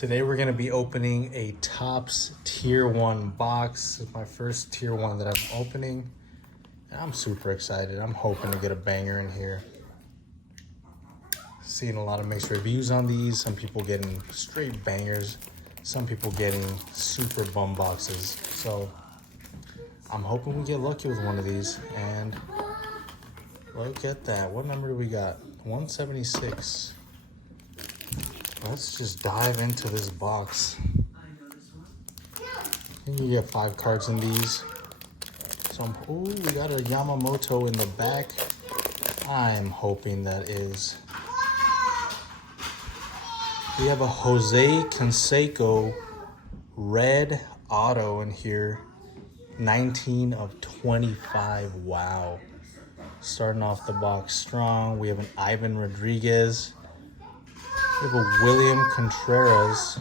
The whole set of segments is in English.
Today we're gonna be opening a Topps Tier 1 box. It's my first Tier 1 that I'm opening. And I'm super excited. I'm hoping to get a banger in here. Seeing a lot of mixed reviews on these. Some people getting straight bangers. Some people getting super bum boxes. So I'm hoping we get lucky with one of these. And look at that. What number do we got? 176. Let's just dive into this box. I think you get 5 cards in these. So, ooh, we got a Yamamoto in the back. I'm hoping that is. We have a Jose Canseco red auto in here. 19 of 25. Wow. Starting off the box strong. We have an Ivan Rodriguez. We have a William Contreras.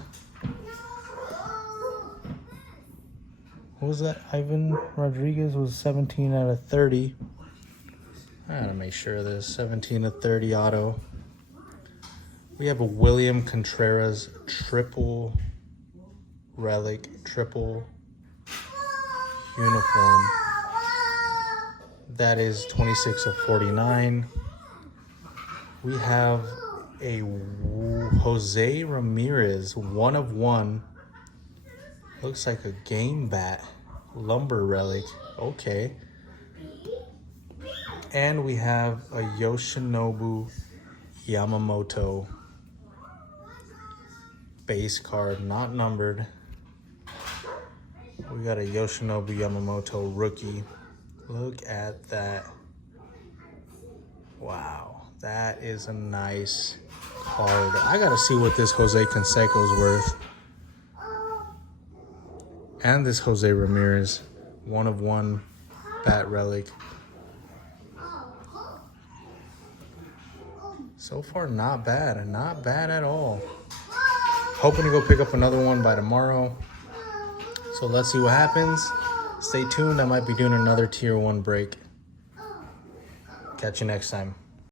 What was that? Ivan Rodriguez was 17 out of 30. I gotta make sure of this. 17 of 30 auto. We have a William Contreras triple relic, triple uniform. That is 26 of 49. We have a Jose Ramirez 1 of 1. Looks like a game bat lumber relic. Okay. And we have a Yoshinobu Yamamoto base card, not numbered. We got a Yoshinobu Yamamoto rookie. Look at that. Wow, that is a nice card. I gotta see what this Jose Canseco is worth. And this Jose Ramirez 1 of 1 bat relic. So far, not bad. Not bad at all. Hoping to go pick up another one by tomorrow. So let's see what happens. Stay tuned. I might be doing another Tier 1 break. Catch you next time.